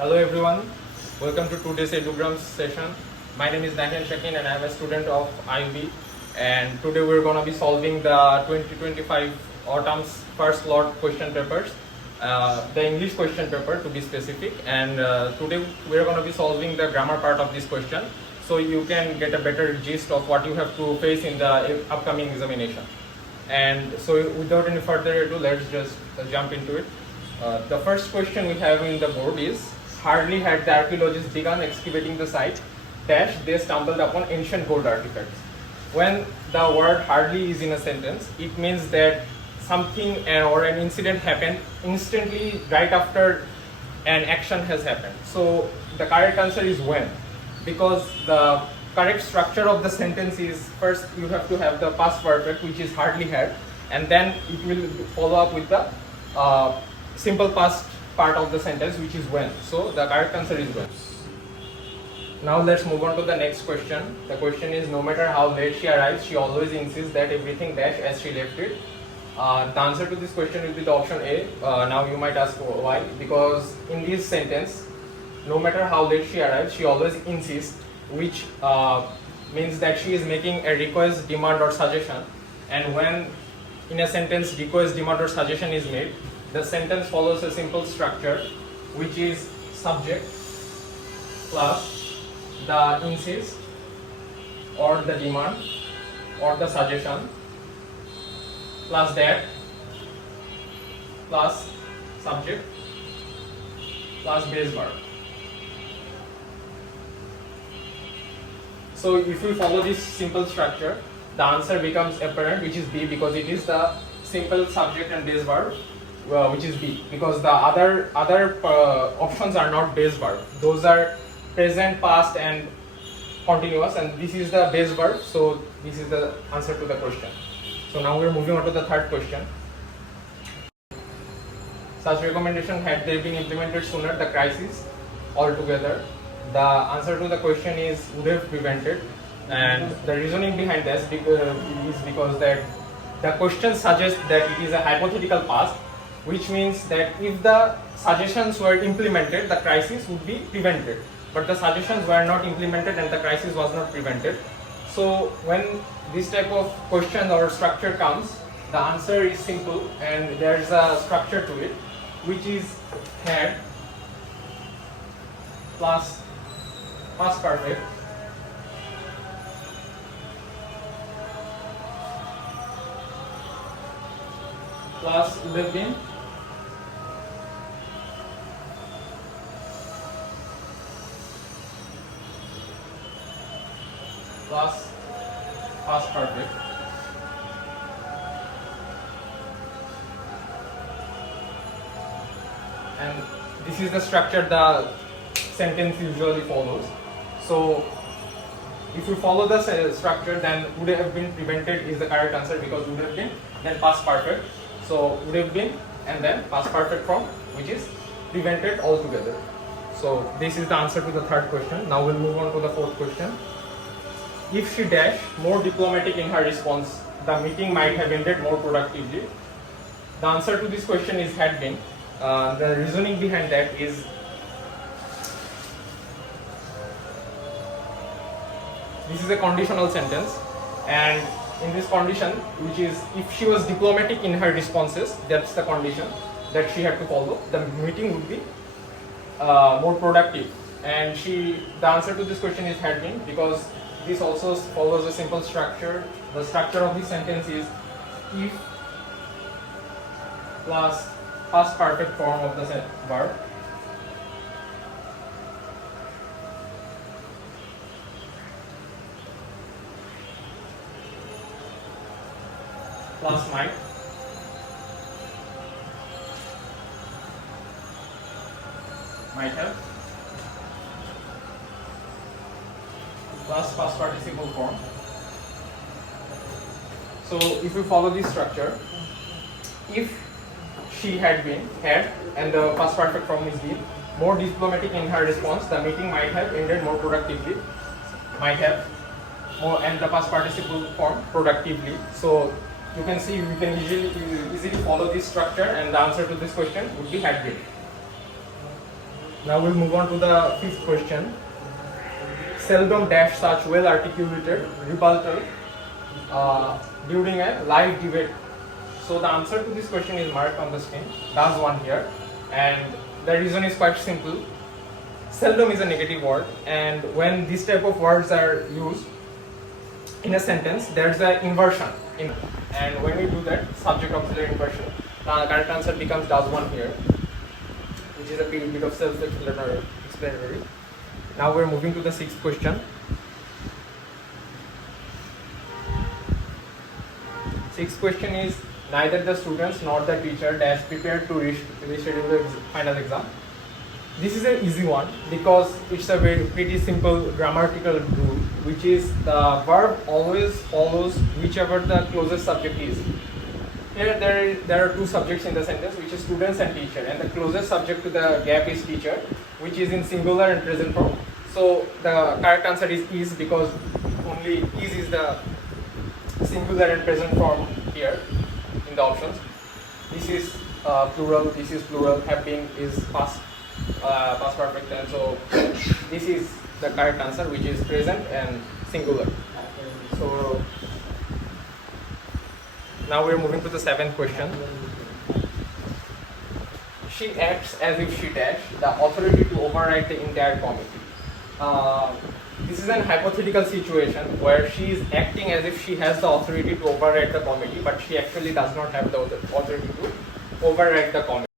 Hello everyone, welcome to today's EduGrams session. My name is Nahian Shakin and I am a student of IUB, and today we are going to be solving the 2025 autumn's first lot question papers, the English question paper to be specific, and today we are going to be solving the grammar part of this question so you can get a better gist of what you have to face in the upcoming examination. And so without any further ado, let's just jump into it. The first question we have in the board is, hardly had the archaeologists begun excavating the site, dash, they stumbled upon ancient gold artifacts. When the word hardly is in a sentence, it means that something or an incident happened instantly right after an action has happened. So the correct answer is when, because the correct structure of the sentence is, first you have to have the past perfect, which is hardly had, and then it will follow up with the simple past part of the sentence, which is when. So the correct answer is when. Now let's move on to the next question. The question is, no matter how late she arrives, she always insists that everything dash as she left it. The answer to this question will be the option A. Now you might ask why. Because in this sentence, no matter how late she arrives, she always insists, which means that she is making a request, demand or suggestion. And when in a sentence request, demand or suggestion is made, the sentence follows a simple structure, which is subject plus the insist or the demand or the suggestion plus that plus subject plus base verb. So if we follow this simple structure, the answer becomes apparent, which is B, because it is the simple subject and base verb, which is B, because the other options are not base verb. Those are present, past and continuous, and this is the base verb, so this is the answer to the question. So now we are moving on to the third question. Such recommendation, had they been implemented sooner, the crisis altogether. The answer to the question is would have prevented, and the reasoning behind this is because that the question suggests that it is a hypothetical past, which means that if the suggestions were implemented, the crisis would be prevented. But the suggestions were not implemented and the crisis was not prevented. So when this type of question or structure comes, the answer is simple and there is a structure to it, which is had plus past perfect plus would have been plus past perfect and this is the structure the sentence usually follows. So if you follow the structure, then would have been prevented is the correct answer, because would have been then past perfect, so would have been and then past perfect form, which is prevented altogether. So this is the answer to the third question. Now we'll move on to the fourth question. If she dash more diplomatic in her response, the meeting might have ended more productively. The answer to this question is had been. The reasoning behind that is, this is a conditional sentence, and in this condition, which is if she was diplomatic in her responses, that's the condition that she had to follow, the meeting would be more productive. And the answer to this question is had been, because this also follows a simple structure. The structure of this sentence is if plus past perfect form of the verb plus might have plus past participle form. So if you follow this structure, if she had been had and the past perfect form is been more diplomatic in her response, the meeting might have ended more productively, might have more, and the past participle form productively. So you can see we can easily follow this structure, and the answer to this question would be had been. Now we'll move on to the fifth question. Seldom dash such well articulated rebuttal during a live debate. So the answer to this question is marked on the screen. Does one here, and the reason is quite simple. Seldom is a negative word, and when this type of words are used in a sentence, there's an inversion in, and when we do that, subject auxiliary inversion, the correct answer becomes does one here, which is a bit of self-explanatory. Now we're moving to the sixth question. Sixth question is, neither the students nor the teacher dash prepared to reschedule the final exam. This is an easy one because it's a pretty simple grammatical rule, which is the verb always follows whichever the closest subject is. Here there are two subjects in the sentence, which is students and teacher, and the closest subject to the gap is teacher, which is in singular and present form. So the correct answer is because only is the singular and present form here in the options. This is plural, this is plural, have been is past perfect tense. So this is the correct answer, which is present and singular. So now we are moving to the seventh question. She acts as if she dash the authority to override the entire committee. This is an hypothetical situation where she is acting as if she has the authority to override the committee, but she actually does not have the authority to override the committee.